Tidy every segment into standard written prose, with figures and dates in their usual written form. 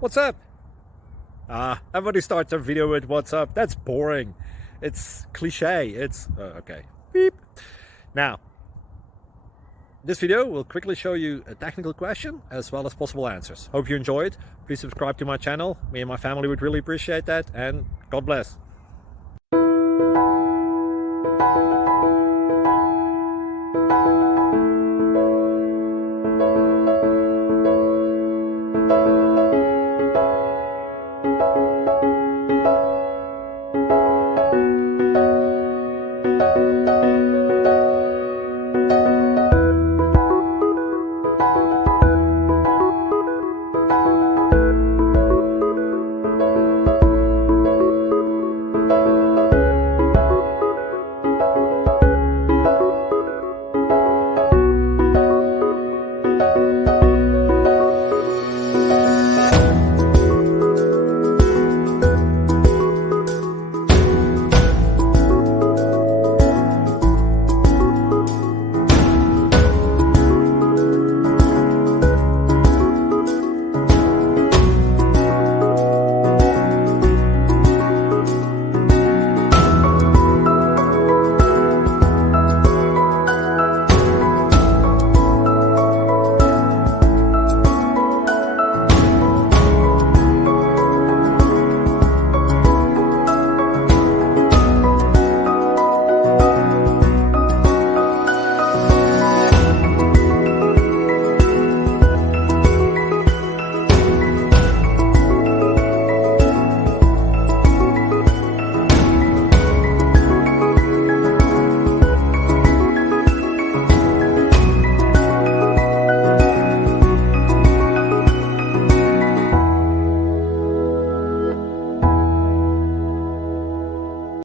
What's up? Everybody starts their video with what's up. That's boring. It's cliche. It's okay. Beep. Now, this video will quickly show you a technical question as well as possible answers. Hope you enjoyed. Please subscribe to my channel. Me and my family would really appreciate that, and God bless.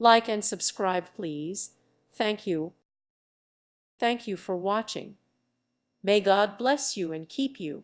Like and subscribe, please. Thank you. Thank you for watching. May God bless you and keep you.